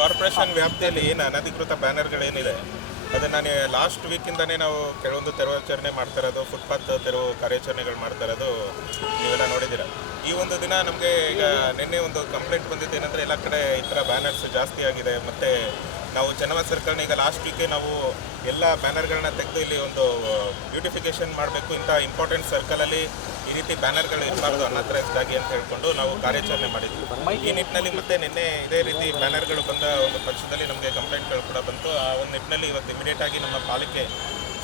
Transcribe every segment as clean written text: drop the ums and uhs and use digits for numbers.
Corporation ವ್ಯಾಪ್ತಿಯಲ್ಲಿ ಏನು ಅನಧಿಕೃತ ಬ್ಯಾನರ್ಗಳೇನಿದೆ ಅದನ್ನು ನಾನು ಲಾಸ್ಟ್ ವೀಕಿಂದನೇ ನಾವು ಕೆಲವೊಂದು ತೆರವಾಚರಣೆ ಮಾಡ್ತಾ ಇರೋದು, ಫುಟ್ಪಾತ್ ತೆರವು ಕಾರ್ಯಾಚರಣೆಗಳು ಮಾಡ್ತಾ ಇರೋದು ನೀವೆಲ್ಲ ನೋಡಿದ್ದೀರ. ಈ ಒಂದು ದಿನ ನಮಗೆ ಈಗ ನಿನ್ನೆ ಒಂದು ಕಂಪ್ಲೇಂಟ್ ಬಂದಿದ್ದೇನೆಂದರೆ ಎಲ್ಲ ಕಡೆ ಈ ಥರ ಬ್ಯಾನರ್ಸ್ ಜಾಸ್ತಿ ಆಗಿದೆ. ಮತ್ತು ನಾವು ಚೆನ್ನಮ್ಮ ಸರ್ಕಲ್ನ ಈಗ ಲಾಸ್ಟ್ ವೀಕೆ ನಾವು ಎಲ್ಲ ಬ್ಯಾನರ್ಗಳನ್ನ ತೆಗೆದು ಇಲ್ಲಿ ಒಂದು ಬ್ಯೂಟಿಫಿಕೇಷನ್ ಮಾಡಬೇಕು, ಇಂಥ ಇಂಪಾರ್ಟೆಂಟ್ ಸರ್ಕಲಲ್ಲಿ ಈ ರೀತಿ ಬ್ಯಾನರ್ಗಳು ಇರಬಾರ್ದು ಅನ್ಅಥರೈಸ್ಡ್ ಆಗಿ ಅಂತ ಹೇಳ್ಕೊಂಡು ನಾವು ಕಾರ್ಯಾಚರಣೆ ಮಾಡಿದ್ವಿ. ಈ ನಿಟ್ಟಿನಲ್ಲಿ ಮತ್ತೆ ನಿನ್ನೆ ಇದೇ ರೀತಿ ಬ್ಯಾನರ್ಗಳು ಬಂದ ಒಂದು ಪಕ್ಷದಲ್ಲಿ ನಮಗೆ ಕಂಪ್ಲೇಂಟ್ಗಳು ಕೂಡ ಬಂತು. ಆ ಒಂದು ನಿಟ್ಟಿನಲ್ಲಿ ಇವತ್ತು ಇಮಿಡಿಯೇಟಾಗಿ ನಮ್ಮ ಪಾಲಿಕೆ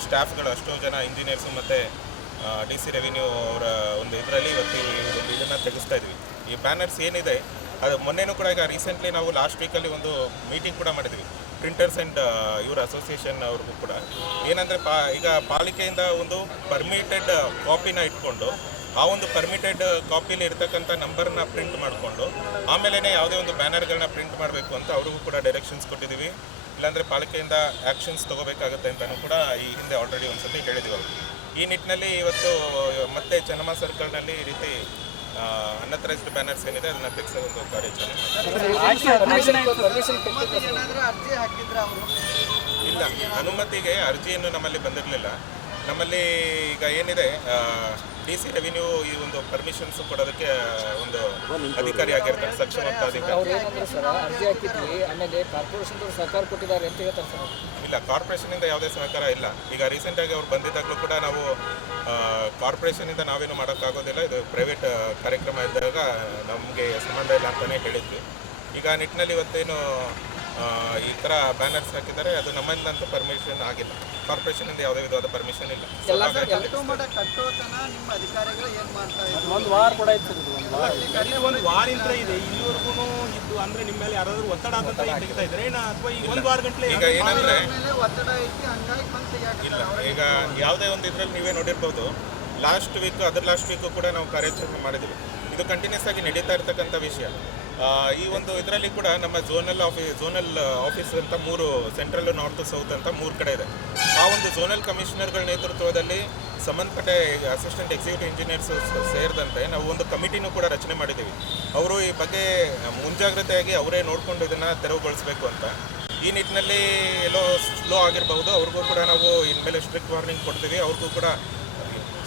ಸ್ಟಾಫ್ಗಳು ಅಷ್ಟೋ ಜನ ಇಂಜಿನಿಯರ್ಸು ಮತ್ತು DC ರೆವಿನ್ಯೂ ಅವರ ಒಂದು ಇದರಲ್ಲಿ ಇವತ್ತು ಒಂದು ಇದನ್ನು ತೆಗೆಸ್ತಾ ಇದ್ವಿ. ಈ ಬ್ಯಾನರ್ಸ್ ಏನಿದೆ ಅದು ಮೊನ್ನೆನೂ ಕೂಡ ಈಗ ರೀಸೆಂಟ್ಲಿ ನಾವು ಲಾಸ್ಟ್ ವೀಕಲ್ಲಿ ಒಂದು ಮೀಟಿಂಗ್ ಕೂಡ ಮಾಡಿದ್ವಿ ಪ್ರಿಂಟರ್ಸ್ ಆ್ಯಂಡ್ ಇವರ ಅಸೋಸಿಯೇಷನ್ ಅವ್ರಿಗೂ ಕೂಡ. ಏನಂದರೆ ಈಗ ಪಾಲಿಕೆಯಿಂದ ಒಂದು ಪರ್ಮಿಟೆಡ್ ಕಾಪಿನ ಇಟ್ಕೊಂಡು ಆ ಒಂದು ಪರ್ಮಿಟೆಡ್ ಕಾಪಿಲಿ ಇರ್ತಕ್ಕಂಥ ನಂಬರ್ನ ಪ್ರಿಂಟ್ ಮಾಡಿಕೊಂಡು ಆಮೇಲೆ ಯಾವುದೇ ಒಂದು ಬ್ಯಾನರ್ಗಳನ್ನ ಪ್ರಿಂಟ್ ಮಾಡಬೇಕು ಅಂತ ಅವ್ರಿಗೂ ಕೂಡ ಡೈರೆಕ್ಷನ್ಸ್ ಕೊಟ್ಟಿದ್ದೀವಿ. ಇಲ್ಲಾಂದರೆ ಪಾಲಿಕೆಯಿಂದ ಆ್ಯಕ್ಷನ್ಸ್ ತೊಗೋಬೇಕಾಗುತ್ತೆ ಅಂತಲೂ ಕೂಡ ಈ ಹಿಂದೆ ಆಲ್ರೆಡಿ ಒಂದು ಸತಿ ಹೇಳಿದ್ದೀವಿ ಅವರು. ಈ ನಿಟ್ಟಿನಲ್ಲಿ ಇವತ್ತು ಮತ್ತೆ ಚೆನ್ನಮ್ಮ ಸರ್ಕಲ್ನಲ್ಲಿ ಈ ರೀತಿ ಅನ್ಅಥರೈಸ್ಡ್ ಬ್ಯಾನರ್ಸ್ ಏನಿದೆ ಅದನ್ನು ತೆಗೆಸೋ ಒಂದು ಕಾರ್ಯಾಚರಣೆ ಇಲ್ಲ. ಅನುಮತಿಗೆ ಅರ್ಜಿಯನ್ನು ನಮ್ಮಲ್ಲಿ ಬಂದಿರಲಿಲ್ಲ. ನಮ್ಮಲ್ಲಿ ಈಗ ಏನಿದೆ DC ರೆವಿನ್ಯೂ ಈ ಒಂದು ಪರ್ಮಿಷನ್ಸ್ ಕೊಡೋದಕ್ಕೆ ಒಂದು ಅಧಿಕಾರಿ ಆಗಿರ್ತಾರೆ, ಸಕ್ಷಮ ಅಧಿಕಾರಿ. ಇಲ್ಲ, ಕಾರ್ಪೊರೇಷನಿಂದ ಯಾವುದೇ ಸಹಕಾರ ಇಲ್ಲ. ಈಗ ರೀಸೆಂಟಾಗಿ ಅವ್ರು ಬಂದಿದ್ದಾಗಲೂ ಕೂಡ ನಾವು ಕಾರ್ಪೊರೇಷನಿಂದ ನಾವೇನು ಮಾಡೋಕ್ಕಾಗೋದಿಲ್ಲ, ಇದು ಪ್ರೈವೇಟ್ ಕಾರ್ಯಕ್ರಮ ಇದ್ದಾಗ ನಮಗೆ ಸಂಬಂಧ ಇಲ್ಲ ಅಂತಲೇ ಹೇಳಿದ್ವಿ. ಈಗ ನಿಟ್ಟಿನಲ್ಲಿ ಇವತ್ತೇನು ಈ ಥರ ಬ್ಯಾನರ್ಸ್ ಹಾಕಿದ್ದಾರೆ, ಅದು ನಮ್ಮಲ್ಲಂತೂ ಪರ್ಮಿಷನ್ ಆಗಿಲ್ಲ. ಕಾರ್ಪೊರೇಷನಿಂದ ಯಾವುದೇ ವಿಧವಾದ ಪರ್ಮಿಷನ್ ಇಲ್ಲ. ಒಂದು ವಾರದಿಂದ ಇದೆ, ಇಲ್ಲಿವರೆಗೂ ಇದ್ದು ಅಂದರೆ ನಿಮ್ಮ ಮೇಲೆ ಯಾರಾದರೂ ಒತ್ತಡ ಅಂತ ತೆಗಿತಾ ಇದ್ರೆ ಅಥವಾ ಈ ಒಂದು ವಾರ ಗಂಟೆ ಈಗ ಏನಂದರೆ ಇಲ್ಲ, ಈಗ ಯಾವುದೇ ಒಂದು ಇದರಲ್ಲಿ ನೀವೇ ನೋಡಿರ್ಬೋದು, ಲಾಸ್ಟ್ ವೀಕು ಕೂಡ ನಾವು ಕಾರ್ಯಾಚರಣೆ ಮಾಡಿದ್ವಿ. ಇದು ಕಂಟಿನ್ಯೂಸ್ ಆಗಿ ನಡೀತಾ ಇರ್ತಕ್ಕಂಥ ವಿಷಯ. ಈ ಒಂದು ಇದರಲ್ಲಿ ಕೂಡ ನಮ್ಮ ಝೋನಲ್ ಆಫೀಸ್ ಅಂತ 3 ಸೆಂಟ್ರಲ್, ನಾರ್ತ್, ಸೌತ್ ಅಂತ 3 ಕಡೆ ಇದೆ. ಆ ಒಂದು ಝೋನಲ್ ಕಮಿಷನರ್ಗಳ ನೇತೃತ್ವದಲ್ಲಿ ಸಂಬಂಧಪಟ್ಟ ಅಸಿಸ್ಟೆಂಟ್ ಎಕ್ಸಿಕ್ಯೂಟಿವ್ ಇಂಜಿನಿಯರ್ಸ್ ಸೇರಿದಂತೆ ನಾವು ಒಂದು ಕಮಿಟಿನೂ ಕೂಡ ರಚನೆ ಮಾಡಿದ್ದೀವಿ. ಅವರು ಈ ಬಗ್ಗೆ ಮುಂಜಾಗ್ರತೆಯಾಗಿ ಅವರೇ ನೋಡಿಕೊಂಡು ಇದನ್ನು ತೆರವುಗೊಳಿಸಬೇಕು ಅಂತ. ಈ ನಿಟ್ಟಿನಲ್ಲಿ ಎಲ್ಲೋ ಸ್ಲೋ ಆಗಿರಬಹುದು, ಅವ್ರಿಗೂ ಕೂಡ ನಾವು ಇನ್ಮೇಲೆ ಸ್ಟ್ರಿಕ್ಟ್ ವಾರ್ನಿಂಗ್ ಕೊಡ್ತೀವಿ. ಅವ್ರಿಗೂ ಕೂಡ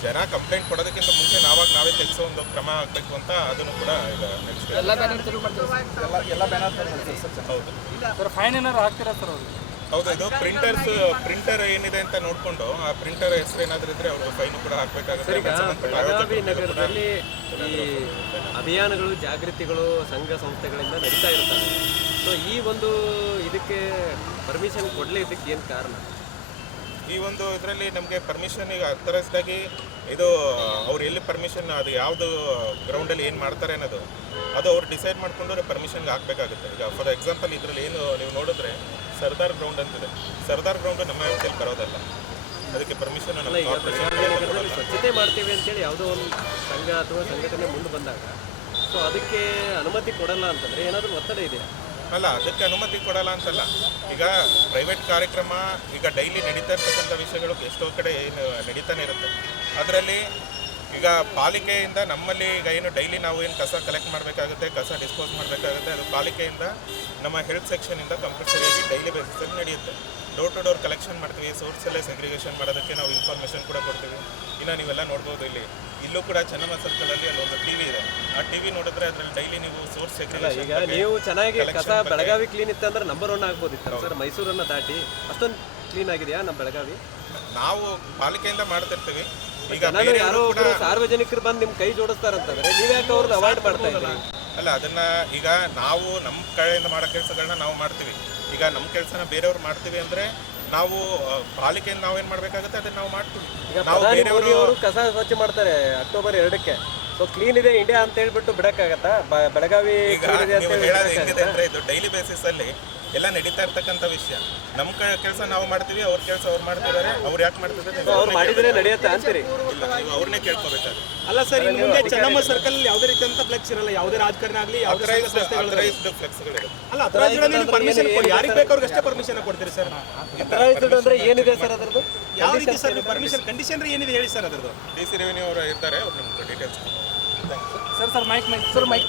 ಜನ ಕಂಪ್ಲೇಂಟ್ ಕೊಡೋದಕ್ಕಿಂತ ಮುಂಚೆ ನಾವೇ ತೆಗೆಸೋ ಒಂದು ಕ್ರಮ ಆಗಬೇಕು ಅಂತ ಅದನ್ನು ಕೂಡ ಈಗ ನೆಕ್ಸ್ಟ್ ಹೌದು. ಇದು ಪ್ರಿಂಟರ್ ಏನಿದೆ ಅಂತ ನೋಡಿಕೊಂಡು ಆ ಪ್ರಿಂಟರ್ ಹೆಸರು ಏನಾದರೂ ಇದ್ರೆ ಅವ್ರಿಗೆ ಫೈನ್ ಕೂಡ ಹಾಕಬೇಕಾಗುತ್ತೆ. ಬೆಳಗಾವಿ ನಗರದಲ್ಲಿ ಈ ಅಭಿಯಾನಗಳು, ಜಾಗೃತಿಗಳು ಸಂಘ ಸಂಸ್ಥೆಗಳಿಂದ ನಡೀತಾ ಇರ್ತವೆ. ಸೊ ಈ ಒಂದು ಇದಕ್ಕೆ ಪರ್ಮಿಷನ್ ಕೊಡಲಿದ್ದಕ್ಕೆ ಏನು ಕಾರಣ? ಈ ಒಂದು ಇದರಲ್ಲಿ ನಮಗೆ ಪರ್ಮಿಷನ್ ಈಗ ಅಥರೈಸ್ಡ್ ಆಗಿ ಇದು ಅವ್ರು ಎಲ್ಲಿ ಪರ್ಮಿಷನ್, ಅದು ಯಾವುದು ಗ್ರೌಂಡಲ್ಲಿ ಏನು ಮಾಡ್ತಾರೆ ಅನ್ನೋದು ಅದು ಅವ್ರು ಡಿಸೈಡ್ ಮಾಡಿಕೊಂಡು ಪರ್ಮಿಷನ್ಗೆ ಹಾಕಬೇಕಾಗುತ್ತೆ. ಈಗ ಫಾರ್ ಎಕ್ಸಾಂಪಲ್ ಇದರಲ್ಲಿ ಏನು ನೀವು ನೋಡಿದ್ರೆ ಸರ್ದಾರ್ ಗ್ರೌಂಡ್ ಅಂತಿದೆ. ಸರ್ದಾರ್ ಗ್ರೌಂಡ್ ನಮ್ಮ ವ್ಯಾಪ್ತಿಯಲ್ಲಿ ಬರೋದಲ್ಲ, ಅದಕ್ಕೆ ಪರ್ಮಿಷನ್ ಸ್ವಚ್ಛತೆ ಮಾಡ್ತೀವಿ ಅಂತೇಳಿ ಯಾವುದೋ ಒಂದು ಸಂಘ ಅಥವಾ ಸಂಘಟನೆ ಮುಂದೆ ಬಂದಾಗ ಸೊ ಅದಕ್ಕೆ ಅನುಮತಿ ಕೊಡಲ್ಲ ಅಂತಂದರೆ ಏನಾದರೂ ಒತ್ತಡ ಇದೆಯಾ? ಅಲ್ಲ, ಅದಕ್ಕೆ ಅನುಮತಿ ಕೊಡಲ್ಲ ಅಂತಲ್ಲ. ಈಗ ಪ್ರೈವೇಟ್ ಕಾರ್ಯಕ್ರಮ ಈಗ ಡೈಲಿ ನಡೀತಾ ಇರ್ತಕ್ಕಂಥ ವಿಷಯಗಳು ಎಷ್ಟೋ ಕಡೆ ಏನು ನಡೀತಾನೆ ಇರುತ್ತೆ. ಅದರಲ್ಲಿ ಈಗ ಪಾಲಿಕೆಯಿಂದ ನಮ್ಮಲ್ಲಿ ಈಗ ಏನು ಡೈಲಿ ನಾವು ಏನು ಕಸ ಕಲೆಕ್ಟ್ ಮಾಡಬೇಕಾಗುತ್ತೆ, ಕಸ ಡಿಸ್ಪೋಸ್ ಮಾಡಬೇಕಾಗುತ್ತೆ, ಅದು ಪಾಲಿಕೆಯಿಂದ ನಮ್ಮ ಹೆಲ್ತ್ ಸೆಕ್ಷನಿಂದ ಕಂಪಲ್ಸರಿಯಾಗಿ ಡೈಲಿ ಬೇಸಿಸಲ್ಲಿ ನಡೆಯುತ್ತೆ. ಡೋರ್ ಟು ಡೋರ್ ಕಲೆಕ್ಷನ್ ಮಾಡ್ತೀವಿ. ಸೋರ್ಸಲ್ಲೇ ಸೆಗ್ರಿಗೇಷನ್ ಮಾಡೋದಕ್ಕೆ ನಾವು ಇನ್ಫಾರ್ಮೇಷನ್ ಕೂಡ ಕೊಡ್ತೀವಿ. ಇನ್ನು ನೀವೆಲ್ಲ ನೋಡ್ಬೋದು, ಇಲ್ಲೂ ಕೂಡ ಚೆನ್ನಮ್ಮ ಸರ್ಕಲಲ್ಲಿ ಅಲ್ಲೊಂದು TV ಇದೆ. ಆ TV ನೋಡಿದ್ರೆ ಅದರಲ್ಲಿ ಡೈಲಿ ನೀವು ಸೋರ್ಸ್ ಸೆಗ್ರಿಗೇಷನ್ ಈಗ ನೀವು ಚೆನ್ನಾಗಿ ಕಸ ಬೆಳಗಾವಿ ಕ್ಲೀನ್ ಇತ್ತು ಅಂದ್ರೆ ನಂಬರ್ 1 ಆಗ್ಬೋದಿತ್ತು ಸರ್. ಮೈಸೂರನ್ನು ದಾಟಿ ಅಷ್ಟೊಂದು ಕ್ಲೀನ್ ಆಗಿದೆಯಾ ನಮ್ಮ ಬೆಳಗಾವಿ? ನಾವು ಪಾಲಿಕೆಯಿಂದ ಮಾಡ್ತಿರ್ತೀವಿ. ಈಗ ಯಾರೋ ಒಬ್ಬರು ಸಾರ್ವಜನಿಕರು ಬಂದು ನಿಮ್ಮ ಕೈ ಜೋಡಿಸ್ತಾರಂತಂದ್ರೆ ನೀವ್ಯಾಕೆ ಅವ್ರನ್ನ ಅವಾಯ್ಡ್ ಮಾಡ್ತಾ ಇದ್ದೀರಿ? ಅಲ್ಲ, ಅದನ್ನ ಈಗ ನಾವು ನಮ್ಮ ಕಡೆಯಿಂದ ಮಾಡೋ ಕೆಲಸಗಳನ್ನ ನಾವು ಮಾಡ್ತೀವಿ. ಈಗ ನಮ್ಮ ಕೆಲಸನ ಬೇರೆಯವ್ರು ಮಾಡ್ತೀವಿ ಅಂದರೆ ನಾವು ಪಾಲಿಕೆಯಿಂದ ನಾವೇನು ಮಾಡಬೇಕಾಗುತ್ತೆ ಅದನ್ನು ನಾವು ಮಾಡ್ತೀವಿ. ಈಗ ಪ್ರಧಾನಿ ಮೋದಿ ಅವರು ಕಸ ಸ್ವಚ್ಛ ಮಾಡ್ತಾರೆ ಅಕ್ಟೋಬರ್ 2ಕ್ಕೆ. ಸೊ ಕ್ಲೀನ್ ಇದೆ ಇಂಡಿಯಾ ಅಂತ ಹೇಳ್ಬಿಟ್ಟು ಬಿಡಕ್ಕಾಗತ್ತಾ? ಬೆಳಗಾವಿ ಇದು ಡೈಲಿ ಬೇಸಿಸಲ್ಲಿ ಎಲ್ಲ ನಡೀತಾ ಇರ್ತಕ್ಕಂಥ ವಿಷಯ. ನಮ್ಮ ಕೆಲಸ ನಾವು ಮಾಡ್ತೀವಿ, ಅವ್ರ ಕೆಲಸ ಅವ್ರು ಮಾಡ್ತಿದ್ದಾರೆ. ಅವ್ರು ಯಾಕೆ ಮಾಡ್ತಿದ್ದಾರೆ ಅವ್ರು ಮಾಡಿದ್ರೆ ನಡೆಯುತ್ತೆ ಅಂತೀರಿ? ಇಲ್ಲ, ನೀವು ಅವ್ರನ್ನೇ ಕೇಳ್ಕೋಬೇಕಾದ್ರೆ. ಅಲ್ಲ ಸರ್, ಇನ್ನು ಮುಂದೆ ಚೆನ್ನಮ್ಮ ಸರ್ಕಲ್ ಯಾವುದೇ ರೀತಿಯಂತ ಫ್ಲೆಕ್ಸ್ ಇರಲ್ಲ, ಯಾವುದೇ ರಾಜಕಾರಣ ಆಗಲಿ ಅಥರೈಸ್ಡ್ ಫ್ಲೆಕ್ಸ್ಗಳಿರುತ್ತೆ. ಅಲ್ಲ, ಅಥರೈಸ್ಡ್ ಪರ್ಮಿಷನ್ ಯಾರಿಗೆ ಬೇಕು ಅವ್ರಿಗೆ ಅಷ್ಟೇ ಪರ್ಮಿಷನ್ ಕೊಡ್ತೀರಿ ಸರ್? ಅಥರೈಸ್ಡ್ ಅಂದ್ರೆ ಏನಿದೆ ಸರ್ ಅದರದ್ದು? ಯಾವ ರೀತಿ ಸರ್ ಪರ್ಮಿಷನ್ ಕಂಡೀಷನ್ ಏನಿದೆ ಹೇಳಿ ಸರ್ ಅದರದ್ದು? DC ರೆವಿನ್ಯೂ ಅವರು ಇರ್ತಾರೆ, ಅವ್ರು ನಿಮ್ಗೆ ಡೀಟೇಲ್ಸ್. Sir mic